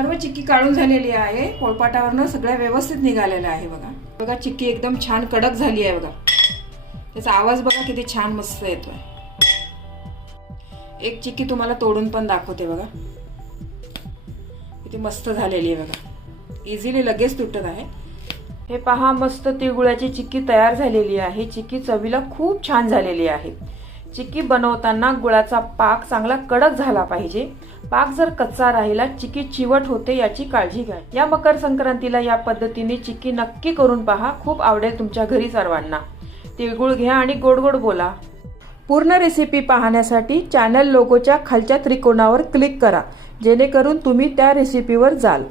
सर्व चिक्की काढून झालेली आहे. पोळपाटावरनं सगळ्या व्यवस्थित निघालेल्या आहे. बघा बघा चिक्की एकदम छान कडक झाली आहे. बघा त्याचा आवाज बघा किती छान मस्त येतोय. एक चिक्की तुम्हाला तोडून पण दाखवते. बघा किती मस्त झालेली आहे. बघा इझिली लगेच तुटत आहे. हे पहा मस्त तिळगुळाची चिक्की तयार झालेली आहे. चिक्की चवीला खूप छान झालेली आहे. चिक्की बनवताना गुळाचा पाक चांगला कडक झाला पाहिजे. पाक जर कच्चा राहिला चिक्की चिवट होते याची काळजी घ्या. या मकर संक्रांतीला या पद्धतीने चिक्की नक्की करून पहा. खूप आवडेल तुमच्या घरी सर्वांना. तिळगुळ घ्या आणि गोड गोड बोला. पूर्ण रेसिपी पाहण्यासाठी चॅनल लोगोच्या खालच्या त्रिकोणावर क्लिक करा जेणेकरून तुम्ही त्या रेसिपीवर जाल.